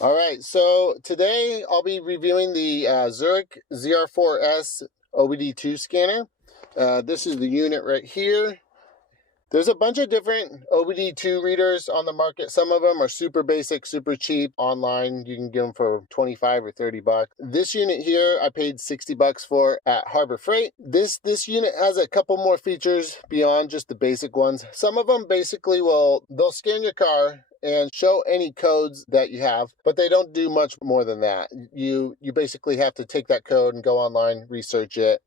All right, so today I'll be reviewing the Zurich ZR4S OBD2 scanner. This is the unit right here. There's a bunch of different OBD2 readers on the market. Some of them are super basic, super cheap online. You can get them for 25 or 30 bucks. This unit here, I paid 60 bucks for at Harbor Freight. This unit has a couple more features beyond just the basic ones. Some of them basically they'll scan your car and show any codes that you have, but they don't do much more than that. You basically have to take that code and go online, research it,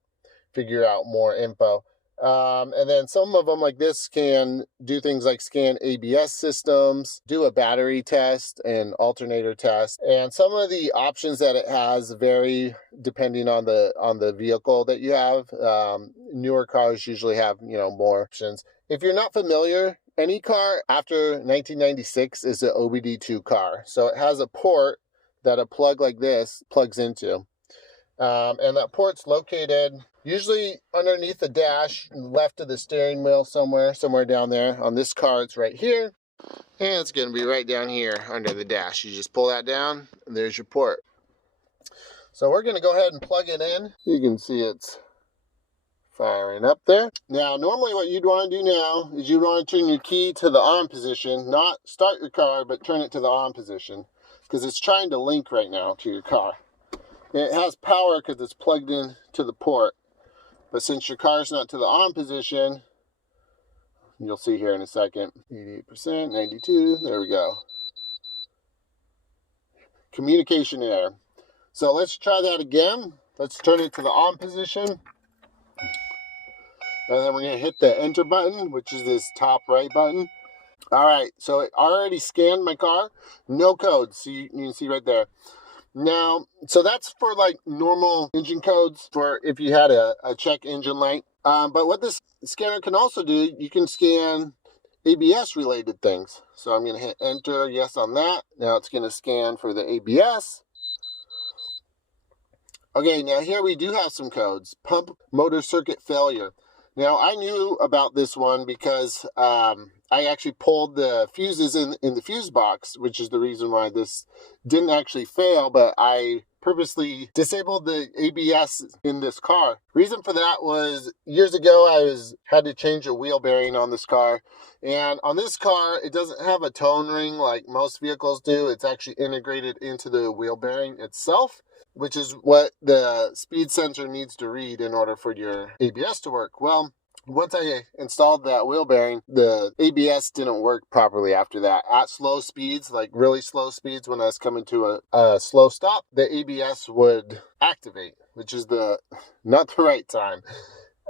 figure out more info. And then some of them like this can do things like scan ABS systems, do a battery test and alternator test. And some of the options that it has vary depending on the vehicle that you have. Newer cars usually have, more options. If you're not familiar, any car after 1996 is an OBD2 car. So it has a port that a plug like this plugs into. And that port's located usually underneath the dash, left of the steering wheel somewhere down there. On this car, it's right here. And it's going to be right down here under the dash. You just pull that down, and there's your port. So we're going to go ahead and plug it in. You can see it's firing up there. Now, normally what you'd want to do now is you'd want to turn your key to the on position, not start your car, but turn it to the on position, because it's trying to link right now to your car. And it has power because it's plugged in to the port. But since your car's not to the on position, you'll see here in a second, 88%, 92, there we go. Communication error. So let's try that again. Let's turn it to the on position. And then we're going to hit the enter button, which is this top right button. All right, so it already scanned my car. No codes, so you can see right there. Now, so that's for like normal engine codes for if you had a check engine light. But what this scanner can also do, you can scan ABS related things. So I'm going to hit enter, yes on that. Now it's going to scan for the ABS. Okay, now here we do have some codes. Pump motor circuit failure. Now I knew about this one because I actually pulled the fuses in the fuse box, which is the reason why this didn't actually fail, but I purposely disabled the ABS in this car. Reason for that was years ago I had to change a wheel bearing on this car, and on this car it doesn't have a tone ring like most vehicles do. It's actually integrated into the wheel bearing itself, which is what the speed sensor needs to read in order for your ABS to work. Well, once I installed that wheel bearing, the ABS didn't work properly after that. At slow speeds, like really slow speeds, when I was coming to a slow stop, the ABS would activate, which is not the right time.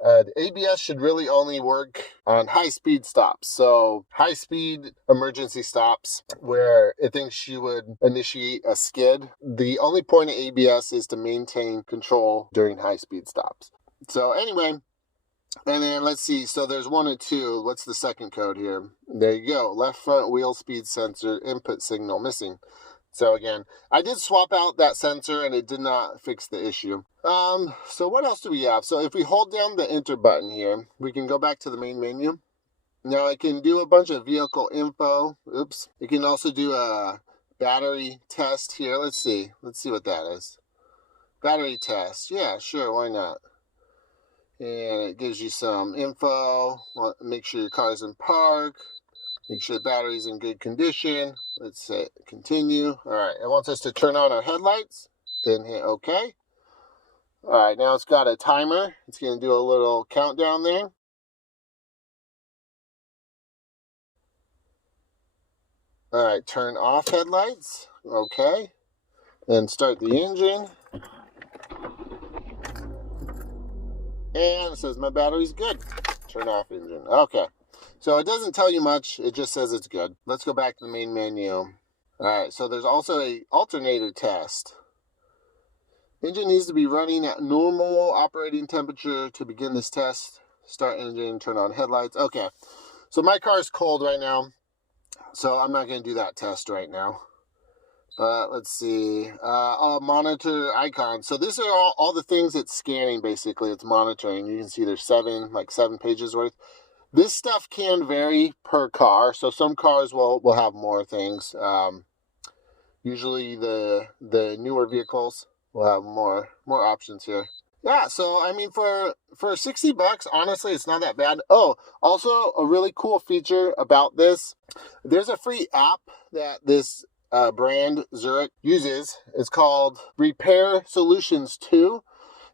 The ABS should really only work on high-speed stops. So high-speed emergency stops where it thinks you would initiate a skid. The only point of ABS is to maintain control during high-speed stops. So anyway, and then let's see. So there's 1 and 2. What's the second code here? There you go. Left front wheel speed sensor input signal missing. So again, I did swap out that sensor and it did not fix the issue. So what else do we have? So if we hold down the enter button here, we can go back to the main menu. Now I can do a bunch of vehicle info. Oops. You can also do a battery test here. Let's see what that is. Battery test. Yeah, sure. Why not? And it gives you some info. Make sure your car's in park. Make sure the battery's in good condition. Let's say continue. All right, it wants us to turn on our headlights. Then hit OK. All right, now it's got a timer. It's going to do a little countdown there. All right, turn off headlights. OK. Then start the engine. And it says my battery's good. Turn off engine. Okay. So it doesn't tell you much. It just says it's good. Let's go back to the main menu. All right. So there's also a alternator test. Engine needs to be running at normal operating temperature to begin this test. Start engine, turn on headlights. Okay. So my car is cold right now, so I'm not going to do that test right now. Let's see. Monitor icons. So these are all the things it's scanning, basically. It's monitoring. You can see there's 7 pages worth. This stuff can vary per car. So some cars will have more things. Usually the newer vehicles will have more options here. Yeah, so I mean for $60, honestly, it's not that bad. Oh, also a really cool feature about this, there's a free app that this brand Zurich uses. It's called Repair Solutions 2.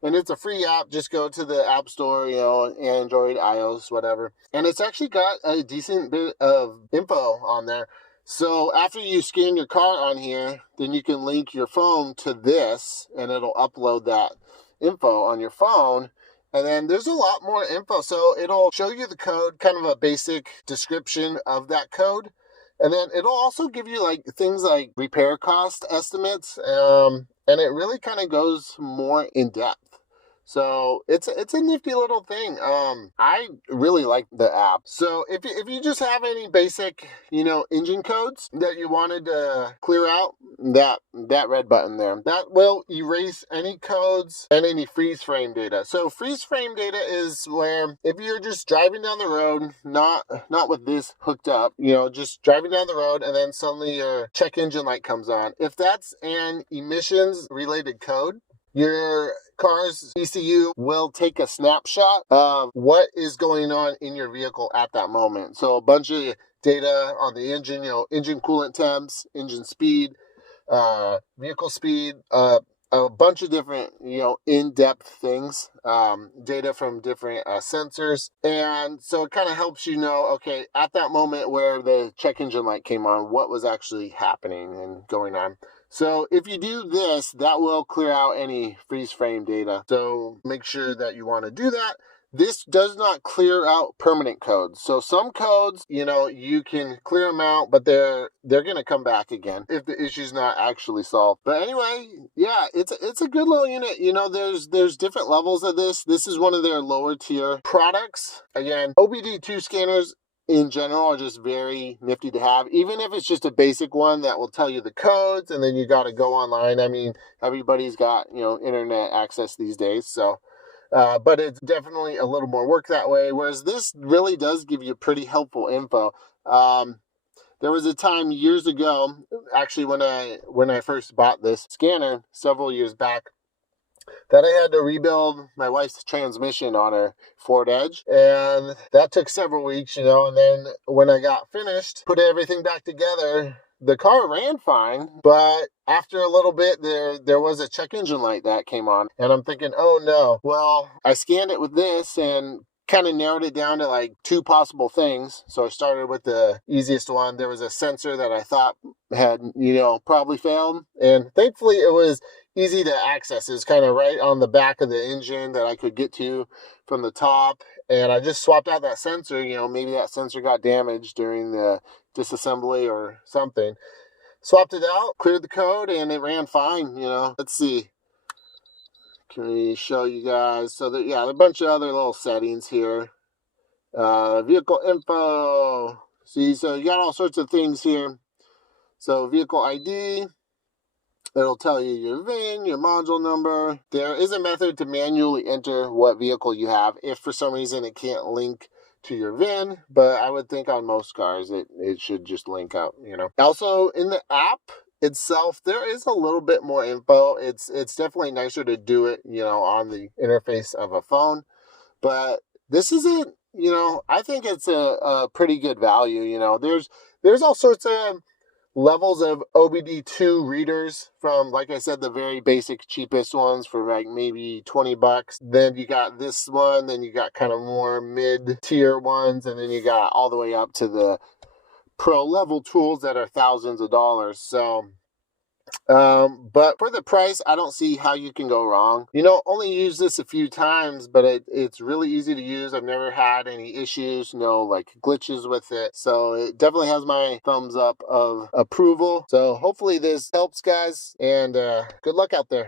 And it's a free app. Just go to the App Store, Android, iOS, whatever. And it's actually got a decent bit of info on there. So after you scan your car on here, then you can link your phone to this, and it'll upload that info on your phone. And then there's a lot more info. So it'll show you the code, kind of a basic description of that code. And then it'll also give you like things like repair cost estimates. And it really kind of goes more in depth. So it's a nifty little thing. I really like the app. So if you just have any basic, engine codes that you wanted to clear out, that red button there, that will erase any codes and any freeze frame data. So freeze frame data is where if you're just driving down the road, not with this hooked up, just driving down the road and then suddenly your check engine light comes on. If that's an emissions related code, your car's ECU will take a snapshot of what is going on in your vehicle at that moment. So a bunch of data on the engine, engine coolant temps, engine speed, vehicle speed, a bunch of different, in-depth things, data from different sensors. And so it kind of helps you know, okay, at that moment where the check engine light came on, what was actually happening and going on. So if you do this, that will clear out any freeze frame data. So make sure that you want to do that. This does not clear out permanent codes. So some codes, you can clear them out, but they're going to come back again if the issue's not actually solved. But anyway, yeah, it's a good little unit. There's different levels of this. This is one of their lower tier products. Again, OBD2 scanners in general are just very nifty to have, even if it's just a basic one that will tell you the codes, and then you got to go online. I mean, everybody's got, internet access these days. So, but it's definitely a little more work that way. Whereas this really does give you pretty helpful info. There was a time years ago, actually, when I first bought this scanner several years back, that I had to rebuild my wife's transmission on her Ford Edge. And that took several weeks, and then when I got finished, put everything back together, the car ran fine, but after a little bit, there was a check engine light that came on. And I'm thinking, oh no. Well, I scanned it with this and kind of narrowed it down to like two possible things. So I started with the easiest one. There was a sensor that I thought had, probably failed. And thankfully it was easy to access. It's kind of right on the back of the engine that I could get to from the top. And I just swapped out that sensor. Maybe that sensor got damaged during the disassembly or something. Swapped it out, cleared the code, and it ran fine. Let's see. Can we show you guys? So that, yeah, a bunch of other little settings here. Vehicle info. See, so you got all sorts of things here. So vehicle ID. It'll tell you your VIN, your module number. There is a method to manually enter what vehicle you have if for some reason it can't link to your VIN, but I would think on most cars it should just link up, Also in the app itself, there is a little bit more info. It's definitely nicer to do it, on the interface of a phone, but this isn't, I think it's a pretty good value. There's all sorts of levels of OBD2 readers from, like I said, the very basic cheapest ones for like maybe $20. Then you got this one, then you got kind of more mid-tier ones, and then you got all the way up to the pro level tools that are thousands of dollars. So but for the price, I don't see how you can go wrong. Only use this a few times, but it's really easy to use. I've never had any issues, no like glitches with it. So it definitely has my thumbs up of approval. So hopefully this helps, guys, and good luck out there.